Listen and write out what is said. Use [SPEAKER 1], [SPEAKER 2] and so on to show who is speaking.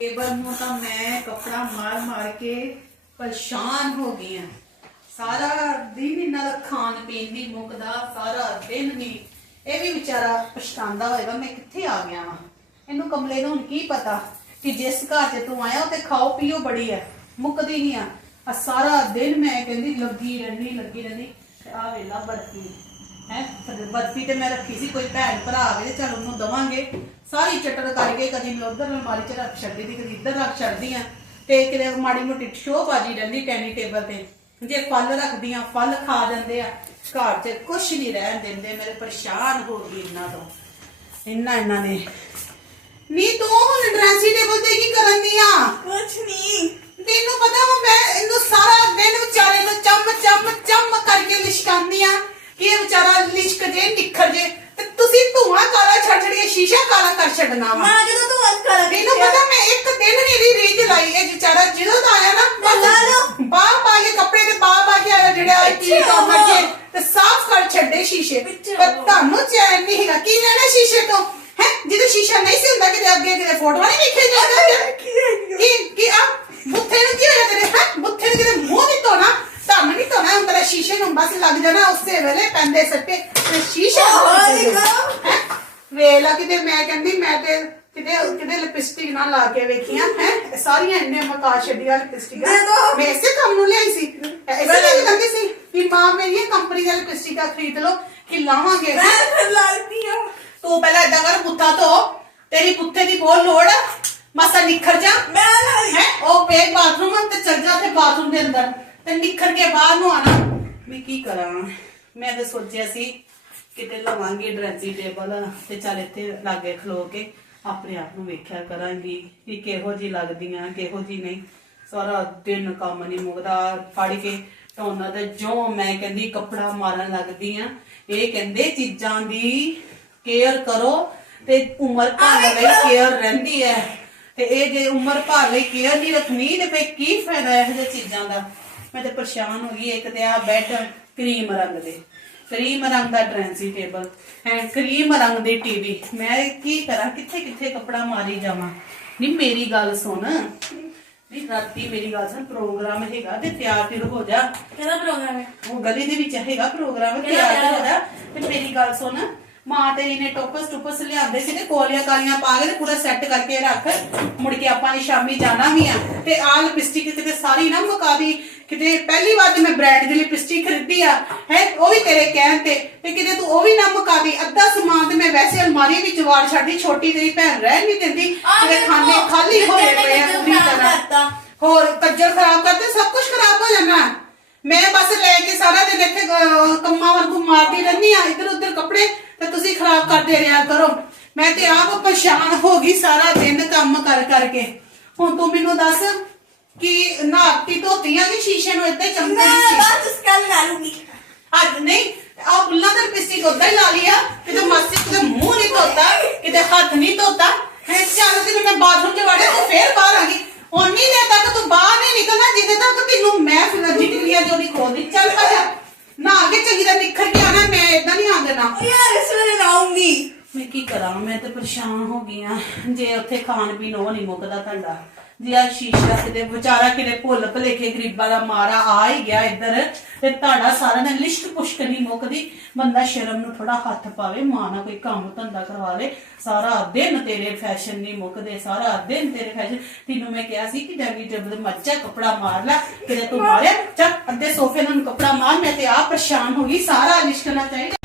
[SPEAKER 1] Table ਨੂੰ ਤਾਂ ਮੈਂ ਕੱਪੜਾ ਮਾਰ ਮਾਰ ਕੇ ਪਰੇਸ਼ਾਨ ਹੋ ਗਈ ਆ। ਸਾਰਾ ਦਿਨ ਇਹਨਾਂ ਦਾ ਖਾਣ ਪੀਣ ਦੀ ਮੁੱਕਦਾ, ਸਾਰਾ ਦਿਨ ਨਹੀਂ। ਇਹ ਵੀ ਵਿਚਾਰਾ ਪਛਤਾਉਂਦਾ ਹੋਏਗਾ, ਮੈਂ ਕਿੱਥੇ ਆ ਗਿਆ ਵਾਂ? ਇਹਨੂੰ ਕਮਲੇ ਨੂੰ ਹੁਣ ਕੀ ਪਤਾ ਕਿ ਜਿਸ ਘਰ 'ਚ ਤੂੰ ਆਇਆ, ਉੱਥੇ ਖਾਓ ਪੀਓ ਬੜੀ ਐ ਮੁੱਕਦੀ ਨਹੀਂ ਆ। ਆ ਸਾਰਾ ਦਿਨ ਮੈਂ ਕਹਿੰਦੀ ਲੱਗੀ ਰਹਿਣੀ ਲੱਗੀ ਰਹਿਣੀ ਆ ਵੇਲਾ ਬਰਫੀ। ਹੈ? ਬਰਫੀ ਤੇ ਮੈਂ ਰੱਖੀ ਸੀ ਕੋਈ ਭੈਣ ਭਰਾ ਆਵੇ ਤੇ ਚਲ ਉਹਨੂੰ ਦਵਾਂਗੇ। ਸਾਰੀ ਚਟਰ ਕਰਕੇ ਕਦੀ ਮੈਂ ਉਧਰ ਅਲਮਾਰੀ 'ਚ ਰੱਖ ਛੱਡਦੀ ਦੀ ਕਦੀ ਇੱਧਰ ਰੱਖ ਛੱਡਦੀ ਆ। ਤੇ ਕਿਤੇ ਮਾੜੀ ਮੋਟੀ ਸ਼ੋਅ ਬਾਜੀ ਰਹਿੰਦੀ ਟੈਨੀ ਟੇਬਲ ਤੇ। ਜੇ ਫਲ ਰੱਖਦੀਆਂ ਫਲ ਖਾ ਜਾਂਦੇ ਆ। ਘਰ 'ਚ ਕੁਛ ਨਹੀਂ ਰਹਿਣ ਦਿੰਦੇ ਮੇਰੇ ਪਰੇਸ਼ਾਨ ਹੋ ਗਈ ਇਹਨਾਂ ਤੋਂ। ਇੰਨਾ ਇਹਨਾਂ ਨੇ। ਨੀ ਤੂੰ ਹੁਣ ਡਰੈਸਿੰਗ ਟੇਬਲ ਤੇ ਕੀ ਕਰਨ ਦੀ ਆ?
[SPEAKER 2] ਕੁਛ ਨਹੀਂ।
[SPEAKER 1] ਤੈਨੂੰ ਪਤਾ ਵਾ ਛੱਡਣਾ ਵਾ।
[SPEAKER 2] ਮਾਂ ਜਦੋਂ ਤੂੰ ਅੱਜ ਕਰ
[SPEAKER 1] ਤੈਨੂੰ ਪਤਾ ਮੈਂ ਇੱਕ ਦਿਨ ਨਹੀਂ ਇਹਦੀ ਰੀਝ ਲਾਈ ਇਹ ਵਿਚਾਰਾ। ਜਦੋਂ ਦਾ ਆਇਆ ਨਾ
[SPEAKER 2] ਲਾ ਲਓ।
[SPEAKER 1] ਬਾਹ ਪਾ ਕੇ ਕੱਪੜੇ ਤੇ ਬਾਹ ਪਾ ਕੇ ਆਇਆ ਜਿਹੜਾ ਕੀ
[SPEAKER 2] ਪਿੱਛੇ
[SPEAKER 1] ਕੰਮ। ਕੇ ਤੇ ਸਾਫ਼ ਕਰ ਛੱਡੇ ਸ਼ੀਸ਼ੇ।
[SPEAKER 2] ਪਿੱਛੇ
[SPEAKER 1] ਪਰ। ਤੁਹਾਨੂੰ ਚੈਨ ਨਹੀਂ ਹੈਗਾ। ਕੀ ਲੈਣਾ ਸ਼ੀਸ਼ੇ ਤੋਂ? ਹੈ? ਜਿਹਦੇ ਸ਼ੀਸ਼ਾ ਨਹੀਂ ਸੀ ਹੁੰਦਾ ਕਿਤੇ ਅੱਗੇ ਕਿਤੇ ਫੋਟੋਆਂ ਨਹੀਂ ਵੇਖੇ ਜਾਂਦੇ ਕੀ ਕੀ ਆ? ਬੁੱਥੇ ਨੂੰ ਕੀ ਹੋਇਆ ਤੇਰੇ? ਹੈ? ਬੁੱਥੇ ਨੂੰ ਕਿਤੇ ਮੂੰਹ ਨਹੀਂ ਧੋਣਾ ਤੁਹਾਨੂੰ ਨਹੀਂ ਧੋਣਾ ਹੁਣ ਤੇਰੇ ਸ਼ੀਸ਼ੇ ਨੂੰ ਬਸ ਲੱਗ ਜਾਣਾ ਉਸੇ ਵੇਲੇ ਪੈਂਦੇ ਸੱਟੇ। ਤੇ ਸ਼ੀਸ਼ੇ ਨੂੰ। ਜਾਣਾ। ਵੇਲਾ ਕਿਤੇ ਮੈਂ ਕਹਿੰਦੀ ਮੈਂ ਤੇ ਕਿਤੇ ਕਿਤੇ ਲਿਪਸਟਿਕ ਨਾ ਲਾ ਕੇ ਵੇਖੀਆਂ ਹੈ? ਸਾਰੀਆਂ ਇੰਨੇ ਮਕਾ ਛੱਡੀਆਂ ਲਿਪਸਟਿਕਾਂ
[SPEAKER 2] ਦੇ।
[SPEAKER 1] ਮੈਂ ਇਸੇ ਕੰਮ ਨੂੰ ਲਿਆਈ ਸੀ। ਇਸੇ ਲਈ ਕਹਿੰਦੀ ਸੀ ਕਿ ਮਾਂ ਮੇਰੀ ਕੰਪਨੀ ਦੀ ਲਿਪਸਟਿਕਾਂ ਖਰੀਦ ਲਓ ਕਿ ਲਾਵਾਂਗੇ।
[SPEAKER 2] ਮੈਂ ਫਿਰ ਲੜਦੀ ਆ।
[SPEAKER 1] ਤੂੰ ਪਹਿਲਾਂ ਏਦਾਂ ਕਰ ਬੁੱਥਾ ਧੋ। ਤੇਰੀ ਬੁੱਥੇ ਦੀ ਬਹੁਤ ਲੋੜ ਆ। ਮਸਾ ਨਿਖਰ ਜਾ।
[SPEAKER 2] ਮੈਂ
[SPEAKER 1] ਹੈ? ਉਹ ਪੇ ਬਾਥਰੂਮ ਤੇ ਚੱਲ ਜਾ ਤੇ ਬਾਥਰੂਮ ਦੇ ਅੰਦਰ। ਤੇ ਨਿਖਰ ਕੇ ਬਾਹਰ ਨੂੰ ਆਣਾ ਮੈਂ ਕੀ ਕਰਾਂ? ਮੈਂ ਤਾਂ ਸੋਚਿਆ ਸੀ ਕਿਤੇ ਲਵਾਂਗੀ ਡਰੈਸਿੰਗ ਟੇਬਲ ਤੇ ਚੱਲ ਇੱਥੇ ਲਾਗੇ ਖਲੋ ਕੇ ਆਪਣੇ ਆਪ ਨੂੰ ਵੇਖਿਆ ਕਰਾਂਗੀ ਕਿ ਕਿਹੋ ਜੀ ਲੱਗਦੀਆਂ ਕਿਹੋ ਜੀ ਨਹੀਂ। ਸਾਰਾ ਦਿਨ ਕੰਮ ਨਹੀਂ ਮੁੱਕਦਾ। ਫੜ ਕੇ ਟੋਨਾ ਤੇ ਜੋ ਮੈਂ ਕਹਿੰਦੀ ਕੱਪੜਾ ਮਾਰਨ ਲੱਗਦੀ ਆ ਇਹ ਕਹਿੰਦੇ ਚੀਜ਼ਾਂ ਦੀ ਕੇਅਰ ਕਰੋ ਤੇ ਉਮਰ ਭਰ ਲਈ ਕੇਅਰ ਰਹਿੰਦੀ ਹੈ। ਤੇ ਇਹ ਜੇ ਉਮਰ ਭਰ ਲਈ ਕੇਅਰ ਨਹੀਂ ਰੱਖਣੀ ਤੇ ਫੇ ਕੀ ਫਾਇਦਾ ਇਹੋ ਜਿਹੀ ਚੀਜ਼ਾਂ ਦਾ? ਮੈਂ ਤੇ ਪਰੇਸ਼ਾਨ ਹੋ ਗਈ ਇੱਕ ਤੇ ਆ ਬੈੱਡ ਕਰੀਮ ਰੰਗ ਦੇ। ਕਰੀਮ ਰੰਗ ਦਾ ਡਰੈਸਿੰਗ ਟੇਬਲ ਹੈ ਕਰੀਮ ਰੰਗ ਦੀ ਟੀਵੀ ਮੈਂ ਕੀ ਕਰਾਂ? ਕਿੱਥੇ ਕਿੱਥੇ ਕੱਪੜਾ ਮਾਰੀ ਜਾਵਾਂ? ਨਹੀਂ ਮੇਰੀ ਗੱਲ ਸੁਣ। ਨਹੀਂ ਰਾਤੀ ਮੇਰੀ ਗੱਲ ਸੁਣ ਪ੍ਰੋਗਰਾਮ ਹੈਗਾ ਤੇ ਤਿਆਰ ਤਿਰ ਹੋ ਜਾ।
[SPEAKER 2] ਕਿਹਦਾ ਪ੍ਰੋਗਰਾਮ ਹੈ?
[SPEAKER 1] ਉਹ ਗਲੀ ਦੇ ਵਿੱਚ ਹੈਗਾ ਪ੍ਰੋਗਰਾਮ ਤਿਆਰ
[SPEAKER 2] ਵਿਆਹ
[SPEAKER 1] ਹੋ ਜਾ। ਤੇ ਮੇਰੀ ਗੱਲ ਸੁਣ ਮਾਂ ਤੇਰੀ ਨੇ ਟੋਪਸ ਟੋਪਸ ਲਿਆਂਦੇ ਸੀ ਤੇ ਕੋਲੀਆਂ ਕਾਲੀਆਂ ਪਾ ਕੇ ਤੇ ਪੂਰਾ ਸੈੱਟ ਕਰਕੇ ਰੱਖ। ਮੁੜ ਕੇ ਆਪਾਂ ਨੇ ਸ਼ਾਮੀ ਜਾਣਾ ਵੀ ਆ। ਤੇ ਆ ਲਿਪਸਟਿਕ ਕਿਤੇ ਸਾਰੀ ਨਾ ਮੁਕਾ ਦੀ। ਕਿਤੇ ਪਹਿਲੀ ਵਾਰ ਤੇ ਮੈਂ ਬ੍ਰਾਂਡ ਦੀ ਲਿਪਸਟਿਕ ਖਰੀਦੀ ਆ ਹੈ? ਉਹ ਵੀ ਤੇਰੇ ਕਹਿਣ ਤੇ। ਤੇ ਕਿਤੇ ਤੂੰ ਉਹ ਵੀ ਨਾ ਮੁਕਾ ਦੀ। ਅੱਧਾ ਸਮਾਨ ਤੇ ਮੈਂ ਵੈਸੇ ਅਲਮਾਰੀ ਵਿੱਚ ਵਾੜ ਛੱਡੀ ਛੋਟੀ ਤੇਰੀ ਭੈਣ ਰਹਿ ਨਹੀਂ ਦਿੰਦੀ। ਕਿਤੇ ਖਾਨੇ ਖਾਲੀ ਹੋਏ ਪਏ ਆ ਪੂਰੀ ਤਰ੍ਹਾਂ। ਹੋਰ ਕੱਜਲ ਖਰਾਬ ਕਰਦੇ ਸਭ ਕੁਝ ਖਰਾਬ ਹੋ ਜਾਣਾ। ਮੈਂ ਬਸ ਲੈ ਕੇ ਸਾਰਾ ਦਿਨ ਇੱਥੇ ਕੰਮਾਂ ਵਾਂਗੂ ਮਾਰਦੀ ਰਹਿੰਦੀ ਆ ਇੱਧਰ ਉੱਧਰ ਕੱਪੜੇ ਤੇ ਤੁਸੀਂ ਖਰਾਬ ਕਰਦੇ ਰਿਹਾ ਕਰੋ। ਮੈਂ ਤੇ ਆਪ ਪਰੇਸ਼ਾਨ ਹੋ ਗਈ ਸਾਰਾ ਦਿਨ ਕੰਮ ਕਰ ਕਰਕੇ ਹੁਣ ਤੂੰ ਮੈਨੂੰ ਦੱਸ ਕਿ ਨਾਤੀ ਧੋਤੀਆਂ ਕਿ ਸ਼ੀਸ਼ੇ ਨੂੰ
[SPEAKER 2] ਮੈਂ
[SPEAKER 1] ਚਮਕਦੀ ਸੀ।
[SPEAKER 2] ਬਾਅਦ ਇਸ ਕੱਲ ਲਾ ਲੂੰਗੀ
[SPEAKER 1] ਅੱਜ ਨਹੀਂ ਆ ਬੁੱਲਾਂ ਦਾ ਲਿਪਸਟਿਕ ਉਦਾਂ ਹੀ ਲਾ ਲਿਆ। ਕਿਤੇ ਮਾਸੀ ਕਿਤੇ ਮੂੰਹ ਨਹੀਂ ਧੋਤਾ ਕਿਤੇ ਹੱਥ ਨਹੀਂ ਧੋਤਾ। ਹੈ ਚੱਲ ਤੇ ਮੈਂ ਬਾਥਰੂਮ 'ਚ ਵੜਿਆ ਤੂੰ ਫੇਰ ਬਾਹਰ ਆ ਗਈ। ਉਨੀ ਦੇਰ ਤੱਕ ਤੂੰ ਬਾਹਰ ਨਹੀਂ ਨਿਕਲਣਾ ਜਿੱਦੇ ਤੱਕ ਤੈਨੂੰ ਮੈਂ ਫਿਰ ਜਿੱਤਲੀਆਂ ਜੋ ਨਹੀਂ ਖੋਦੀ ਚੱਲ ਭਜਾ ਨਾ ਕੇ ਚੰਗੀ ਦਾ ਨਿਖਰ ਕੇ ਆਣਾ ਮੈਂ ਇਦਾਂ ਨਹੀਂ ਆ ਦੇਣਾ
[SPEAKER 2] ਉਹ ਯਾਰ ਇਸ ਵੇਲੇ ਲਾਉਂਗੀ
[SPEAKER 1] ਮੈਂ ਕੀ ਕਰਾਂ ਮੈਂ ਤਾਂ ਪਰੇਸ਼ਾਨ ਹੋ ਗਈ ਆ। ਜੇ ਉੱਥੇ ਖਾਣ ਪੀਣ ਉਹ ਨਹੀਂ ਮੁੱਕਦਾ ਤੁਹਾਡਾ ਜੇ ਸ਼ੀਸ਼ਾ ਕਿਤੇ ਵਿਚਾਰਾ ਕਿਤੇ ਭੁੱਲ ਭਲੇਖੇ ਗਰੀਬਾਂ ਦਾ ਮਾਰਾ ਆ ਹੀ ਗਿਆ ਇੱਧਰ। ਤੇ ਤੁਹਾਡਾ ਸਾਰਾ ਦਿਨ ਲਿਸ਼ਕ ਪੁਸ਼ਕ ਨਹੀਂ ਮੁੱਕਦੀ। ਬੰਦਾ ਸ਼ਰਮ ਨੂੰ ਥੋੜਾ ਹੱਥ ਪਾਵੇ, ਮਾਂ ਨਾਲ ਕੋਈ ਕੰਮ ਧੰਦਾ ਕਰਵਾ ਲੇ। ਸਾਰਾ ਦਿਨ ਤੇਰੇ ਫੈਸ਼ਨ ਨਹੀਂ ਮੁੱਕਦੇ, ਸਾਰਾ ਦਿਨ ਤੇਰੇ ਫੈਸ਼ਨ ਤੈਨੂੰ ਮੈਂ ਕਿਹਾ ਸੀ ਕਿ ਡੈਡੀ ਜਬ ਦੇ ਮੱਚਾ ਕੱਪੜਾ ਮਾਰ ਲੈ, ਕਿਤੇ ਤੂੰ ਮਾਰਿਆ? ਚੱਲ ਅੱਧੇ ਸੋਫੇ ਨੂੰ ਕੱਪੜਾ ਮਾਰ, ਮੈਂ ਤੇ ਆ ਪਰੇਸ਼ਾਨ ਹੋ ਗਈ। ਸਾਰਾ ਲਿਸ਼ਕਣਾ ਚਾਹੀਦਾ।